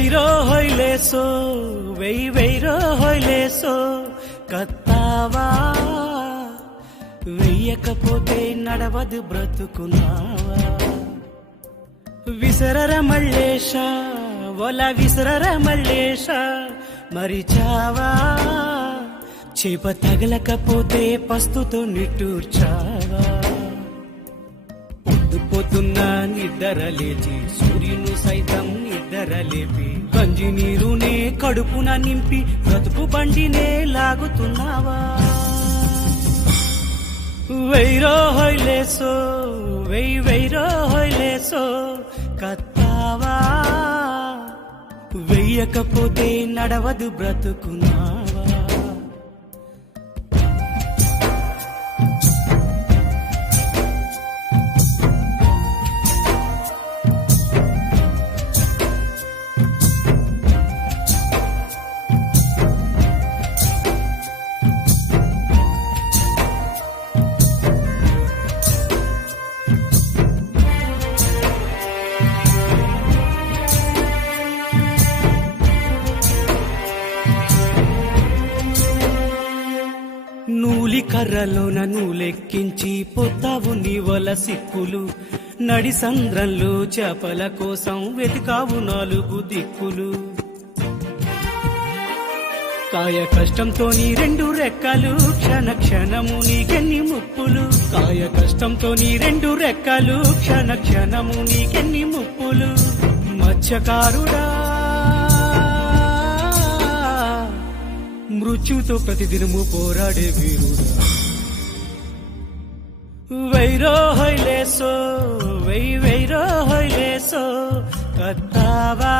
వెయ్యో హొయ్లేసో వెయ్యో హొయ్లేసో కత్తావా వెయ్యకపోతే నడవదు బ్రతుకున్నావా విసరర మల్లేశ ఒల విసరర మల్లేశ మరిచావా చేప తగలకపోతే పస్తుతో నిట్టూర్చావా పొద్దున్న నిద్ర లేచి సూర్యును సైతం నిద్ర లేపి గంజి నీరునే కడుపున నింపి బ్రతుకు బండినే లాగుతున్నావా వెయ్యో హొయ్లేసో వెయ్యో హొయ్లేసో కత్తావా వెయ్యకపోతే నడవదు బ్రతుకున్నావా నూలి కర్రలోన నూలెక్కించి పొత్తావు నీ వల సిక్కులు నడి సంద్రంలో చేపల కోసం వెతికావు 4 దిక్కులు కాయ కష్టంతో నీ 2 రెక్కలు క్షణ క్షణము నీకెన్ని ముప్పులు కాయ కష్టంతో నీ 2 రెక్కలు క్షణ క్షణము నీకెన్ని ముప్పులు మత్స్యకారుడా మృత్యుతో ప్రతిదినము పోరాడే వీరుడా వెయ్యో హొయ్లేసో వెయ్యో హొయ్లేసో కత్తావా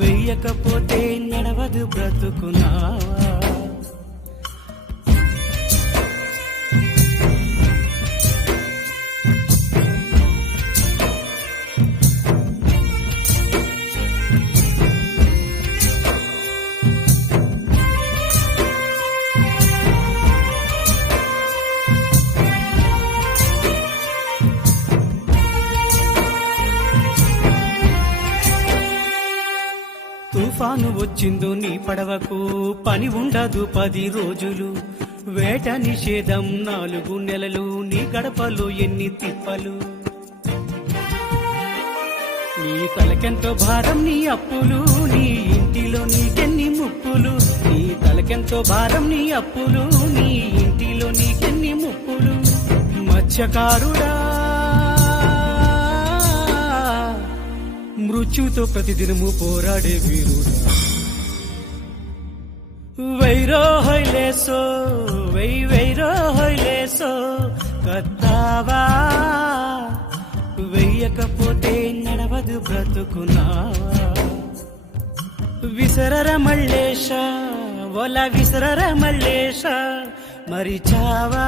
వెయ్యకపోతే నడవదు బ్రతుకున్నావా తుఫాను వచ్చిందో నీ పడవకు పని ఉండదు 10 రోజులు వేట నిషేధం 4 నెలలు నీ గడపలో ఎన్ని తిప్పలు నీ తలకెంతో భారం నీ అప్పులు నీ ఇంటిలో నీకెన్ని ముప్పులు నీ తలకెంతో భారం నీ అప్పులు నీ ఇంటిలో నీకెన్ని ముప్పులు మత్స్యకారుడా మృత్యుతో ప్రతిదినము పోరాడే వీరుడా వెయ్యో హొయ్లేసో వెయ్యో హొయ్లేసో కత్తావా వెయ్యకపోతే నడవదు బ్రతుకున్నావా విసరర మల్లేశ ఒల విసరర మల్లేశ మరిచావా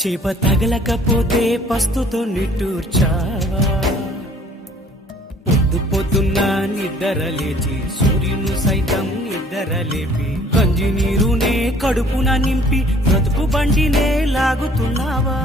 చేప తగలకపోతే పస్తుతో నిట్టూర్చావా పొద్దున్న నిద్ర లేచి సూర్యును సైతం నిద్ర లేపి గంజి నీరునే కడుపున నింపి బ్రతుకు బండినే లాగుతున్నావా